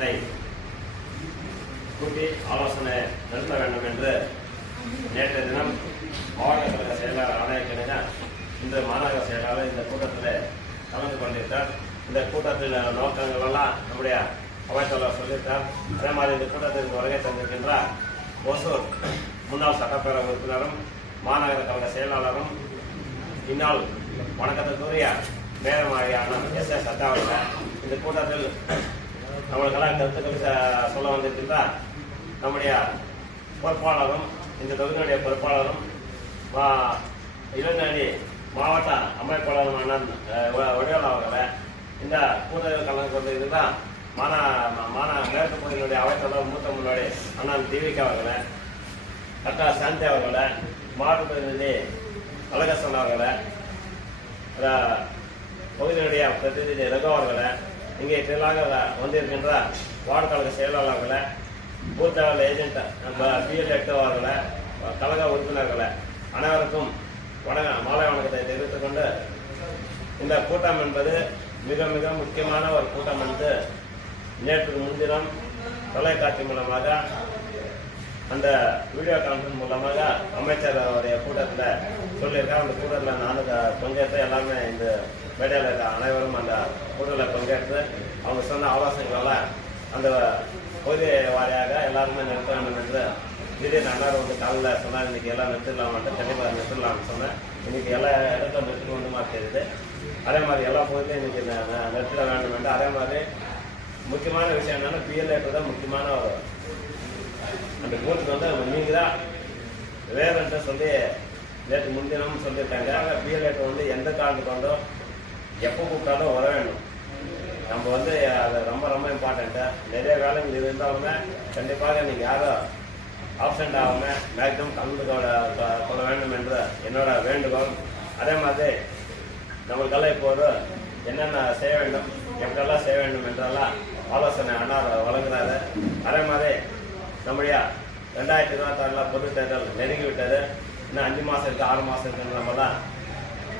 கூட்டத்தை கூட்டி ஆலோசனை நடத்த வேண்டும் என்று நேற்றைய தினம் மாவட்ட கழக செயலாளர் ஆணையக்கிணங்க இந்த மாநகர செயலாளர் இந்த கூட்டத்தில் கலந்து கொண்டிருக்கார் இந்த கூட்டத்தில் நோக்கங்கள் எல்லாம் நம்முடைய அவைத்தலைவர் சொல்லியிருக்கார். அதே மாதிரி இந்த கூட்டத்திற்கு வருகை தந்திருக்கின்ற ஓசூர் முன்னாள் சட்டப்பேரவை உறுப்பினரும் மாநகர கழக செயலாளரும் இந்நாள் வணக்கத்துக்குரிய மேலமாரியான எஸ் எஸ் சத்தாவர்கள் இந்த கூட்டத்தில் நம்மளுக்கெல்லாம் கருத்துக்கள் சொல்ல வந்திருக்கின்றார் நம்முடைய பொறுப்பாளரும் இந்த தொகுதியினுடைய பொறுப்பாளரும் மா- இளநடி மாவட்ட அமைப்பாளரும் அண்ணன் அஹ், அவர்களை இந்த கூட்டத்தில் கலந்து கொண்டிருந்தால் மாநா மாநா மேற்கு பகுதியினுடைய அவைத்தலைவர் மூத்த முன்னாடி அண்ணன் தீவிகா அவர்களை அக்கா சாந்தி அவர்களை மாவட்ட பிரதிநிதி அழகசன் அவர்களை பகுதியினுடைய பிரதிநிதி ரகு அவர்களை இங்கே செயலாக வந்திருக்கின்ற வார்டு கழக செயலாளர்களை பூத் லெவல் ஏஜென்ட் பிஎல் எட்டு அவர்களை கழக உறுப்பினர்களை அனைவருக்கும் வணக்கம். மாலை வணக்கத்தை தெரிவித்துக் கொண்டு இந்த கூட்டம் என்பது மிக மிக முக்கியமான ஒரு கூட்டம் என்று நேற்று முன்தினம் தொலைக்காட்சி மூலமாக அந்த வீடியோ கான்ஃபரன்ஸ் மூலமாக அமைச்சர் அவருடைய கூட்டத்தில் சொல்லியிருக்கேன் அந்த கூட்டத்தில் நானும் பங்கேற்று எல்லாமே இந்த மேடையில் இருக்க அனைவரும் அந்த கூட்டத்தில் பங்கேற்று அவங்க சொன்ன ஆலோசனைகளால் அந்த பகுதி வாரியாக எல்லாருமே நிறுத்த வேண்டும் என்று திடீர்னு அண்ணார் வந்து காலையில் சொன்னார். இன்றைக்கி எல்லாம் நிறுத்திடலாம் மட்டும் கண்டிப்பாக நிறுத்திடலாம்னு சொன்னேன். இன்றைக்கி எல்லா இடத்துல நிறுத்தி கொண்டுமா தெரியுது அதே மாதிரி எல்லா பகுதியும் இன்றைக்கி நிறுத்திட வேண்டும் என்று. அதே மாதிரி முக்கியமான விஷயம் என்னென்னா பிஎல்ஏ தான் முக்கியமான ஒரு அந்த பூத்துக்கு வந்து நீங்கள்? தான் வேறுன்ட்டு சொல்லி நேற்று முன்தினம் சொல்லியிருக்காங்க. பிஎல்ஏட்டு வந்து எந்த காலத்துக்கு வந்தோ எப்போ கூப்பிட்டாலும் வர வேணும். நம்ம வந்து அது ரொம்ப ரொம்ப இம்பார்ட்டண்ட்டு நிறைய வேலைகள் இருந்தாலுமே கண்டிப்பாக நீங்கள் யாரும் ஆப்சண்ட் ஆகாமல் மேக்ஸிமம் கலந்து கொள்ள கொ- கொள்ள வேண்டும் என்று என்னோட வேண்டுகோள். அதே மாதிரி நம்மளுக்கெல்லாம் இப்போ ஒரு என்னென்ன செய்ய வேண்டும் எப்படியெல்லாம் செய்ய வேண்டும் என்றெல்லாம் ஆலோசனை அண்ணா வழங்குறாரு. அதே மாதிரி நம்முடைய ரெண்டாயிரத்தி இருபத்தாறில் பொது தேர்தல் நெருங்கி விட்டது இன்னும் அஞ்சு மாதம் இருக்குது ஆறு மாதம் இருக்குன்னு நம்ம தான்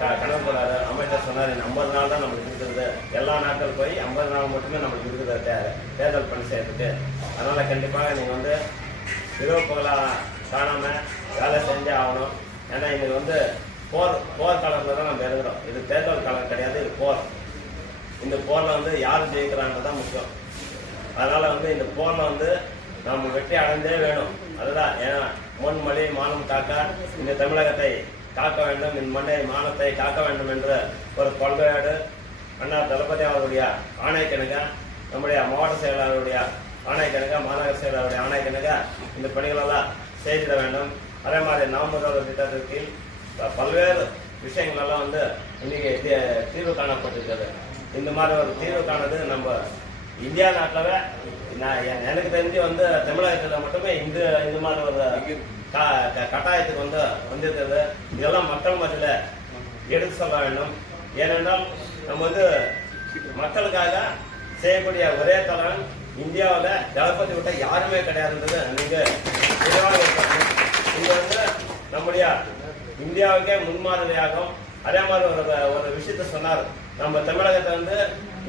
க- கணக்கு போடாரு அமைச்சர் சொன்னார். இந்த ஐம்பது நாள் தான் நம்மளுக்கு இருக்குது எல்லா நாட்கள் போய் ஐம்பது நாள் மட்டுமே நம்மளுக்கு இருக்குது தே- தேர்தல் பணி செய்யறதுக்கு. அதனால் கண்டிப்பாக நீங்கள் வந்து இரவு பகலாக காணாமல் வேலை செஞ்சே ஆகணும். ஏன்னா இன்னைக்கு வந்து போர் போர் காலத்தில் தான் நம்ம இருக்கிறோம் இது தேர்தல் காலம் கிடையாது இது போர். இந்த போரில் வந்து யார் ஜெயிக்கிறாங்க தான் முக்கியம். அதனால் வந்து இந்த போரில் வந்து நம்ம வெற்றி அடைந்தே வேணும். அதுதான். ஏன்னா மண் மொழி மானம் காக்க இந்த தமிழகத்தை காக்க வேண்டும் இந்த மண்ணை மானத்தை காக்க வேண்டும் என்ற ஒரு கொள்கையோடு அண்ணா தளபதி அவருடைய ஆணைக்கிணங்க நம்முடைய மாவட்ட செயலாளருடைய ஆணைக்கிணங்க மாநகர செயலாளருடைய ஆணைக்கிணங்க இந்த பணிகளெல்லாம் செய்திட வேண்டும். அதே மாதிரி நாம் முதல்வர் திட்டத்தின் கீழ் பல்வேறு விஷயங்களெல்லாம் வந்து இன்னைக்கு தீர்வு காணப்பட்டிருக்கிறது. இந்த மாதிரி ஒரு தீர்வு காணது நம்ம இந்தியா நாட்டில் நான் எனக்கு தெரிஞ்சு வந்து தமிழகத்தில் மட்டுமே இந்த இந்த மாதிரி ஒரு க- கட்டாயத்துக்கு வந்து வந்திருக்கிறது. இதெல்லாம் மக்கள் மத்தியில் எடுத்து சொல்ல வேண்டும். ஏனென்றால் நம்ம வந்து மக்களுக்காக செய்யக்கூடிய ஒரே தலைவன் இந்தியாவில் தளபதி விட்ட யாருமே கிடையாதுன்றது நீங்கள் தெளிவாக இருக்கணும். வந்து நம்முடைய இந்தியாவுக்கே முன்மாதிரியாகும். அதே மாதிரி ஒரு ஒரு விஷயத்த சொன்னார். நம்ம தமிழகத்தை வந்து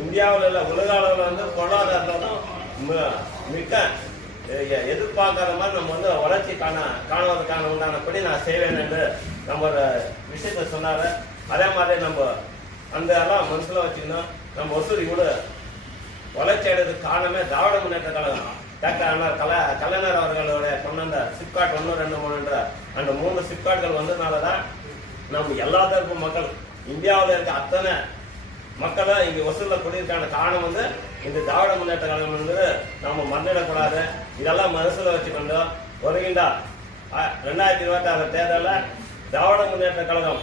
இந்தியாவில் உள்ள உலக அளவில் வந்து பொருளாதாரத்தில் மிக்க எதிர்பார்க்காத மாதிரி நம்ம வந்து வளர்ச்சி காண காணுவதற்கான உண்டானபடி நான் செய்வேன் என்று நம்ம ஒரு விஷயத்த சொன்னார். அதே மாதிரி நம்ம அந்த எல்லாம் மனசில் வச்சுக்கணும். நம்ம ஒசூரி கூட வளர்ச்சி அடைறதுக்கு காரணமே திராவிட முன்னேற்ற கழகம் டாக்டர் கல கலைஞர் அவர்களுடைய கொண்டு வந்த சிப்காட் ஒன்று ரெண்டு மூணுன்ற அந்த மூணு சிப்காட்கள் வந்ததுனால தான் நம்ம எல்லா தரப்பு மக்கள் இந்தியாவில் இருக்க அத்தனை மக்களை இங்கே வசூலில் குடியிருக்கான காரணம் வந்து இந்த திராவிட முன்னேற்ற கழகம் வந்து நம்ம மறந்துடக்கூடாது இதெல்லாம் மனசில் வச்சுக்கொண்டு வருகின்ற ரெண்டாயிரத்தி இருபத்தி ஆறு தேர்தலில் திராவிட முன்னேற்ற கழகம்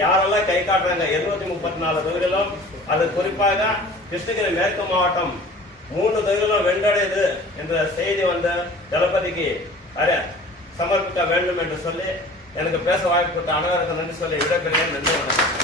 யாரெல்லாம் கை காட்டுறாங்க? இருநூத்தி முப்பத்தி நாலு தொகுதிகளும் அது குறிப்பாக கிருஷ்ணகிரி மேற்கு மாவட்டம் மூணு தொகுதிகளும் வென்றடையுது என்ற செய்தி வந்து தளபதிக்கு அரே சமர்ப்பிக்க வேண்டும் என்று சொல்லி எனக்கு பேச வாய்ப்பு கொடுத்த அனைவருக்கு நன்றி சொல்லி விடைபெறுகிறேன். நன்றி வணக்கம்.